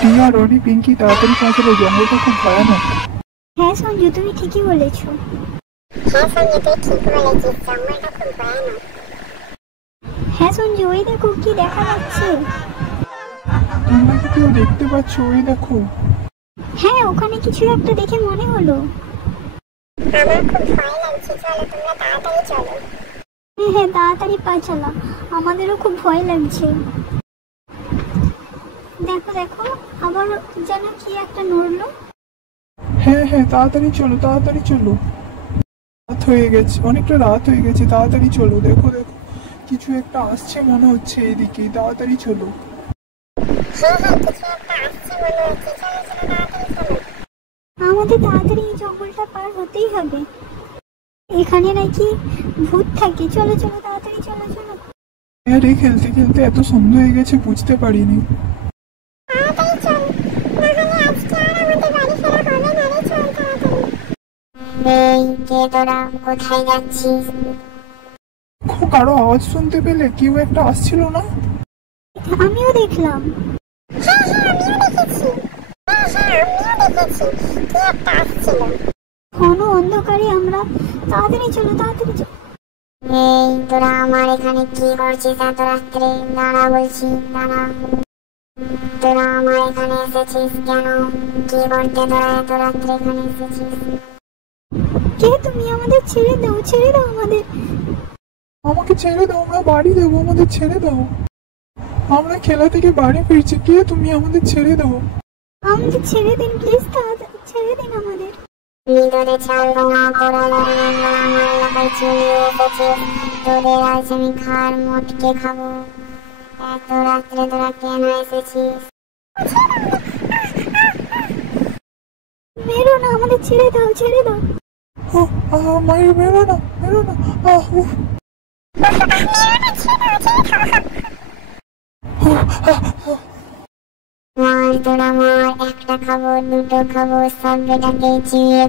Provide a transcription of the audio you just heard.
টিয়া, রনি, পিঙ্কি তাড়াতাড়ি পা চালাও, জঙ্গলটা খুব ভয়ানক। হ্যাঁ সঞ্জু, তুমি ঠিকই বলেছো। হ্যাঁ সঞ্জু, ওই দেখো কি দেখা যাচ্ছে। তোমরা কি কেউ দেখতে পাচ্ছ? ওই দেখো। হ্যাঁ, ওখানে কিছু একটা দেখে মনে হলো। হ্যাঁ হ্যাঁ, তাড়াতাড়ি পা চালা, আমাদেরও খুব ভয় লাগছে। দেখো দেখো, আবার যেন কি একটা নড়লো। হ্যাঁ হ্যাঁ, তাড়াতাড়ি চলো, তাড়াতাড়ি চলো। রাত হয়ে গেছে, অনেকটা রাত হয়ে গেছে, তাড়াতাড়ি চলো। দেখো দেখো, কিছু একটা আসছে মনে হচ্ছে এদিকে, তাড়াতাড়ি চলো। আমাদের তাড়াতাড়ি এই জঙ্গলটা পার হতেই হবে, এখানে নাকি ভূত থাকে। চলো চলো, তাড়াতাড়ি চলো চলো। আরে খেলতে খেলতে এত সন্ধ্যা হয়ে গেছে, বুঝতে পারিনি। কোথায় যাচ্ছিস? কারো আওয়াজ শুনতে পেলে? কেউ একটা আসছিল না? আমিও দেখলাম। ঘন অন্ধকারে আমরা, তাড়াতাড়ি চলো তাড়াতাড়ি চলো। এই তোরা আমার এখানে কি করছিস এত রাত্রে? দাঁড়া বলছি, দাঁড়া। তোরা আমার এখানে এসেছিস কেন? কি করতে তোরা এত রাত্রে এখানে এসেছিস? কে তুমি? আমাদের ছেড়ে দাও, ছেড়ে দাও আমাদের। আমাকে ছেড়ে দাও, আমরা বাড়ি যাবো, আমাদের ছেড়ে দাও। আমরা খেলা থেকে বাড়ি ফিরছি, কে তুমি? আমাদের ছেড়ে দাও। আমাদের ছেড়ে দিন প্লিজ, তাড়াতাড়ি ছেড়ে দিন আমাদের। তোদের ছাড়বো না, তোরা আমার এলাকায় চলে এসেছিস, তোদের আজ আমি খার মোটকে খাবো। এত রাত্রে তোরা কেন এসেছিস? মেরো না, আমাদের ছেড়ে দাও, ছেড়ে দাও। মায়ের বেরো না, বেরো না। মার তোরা মার, একটা খাবো, দুটো খাবো, সব বেটাকে চিড়িয়ে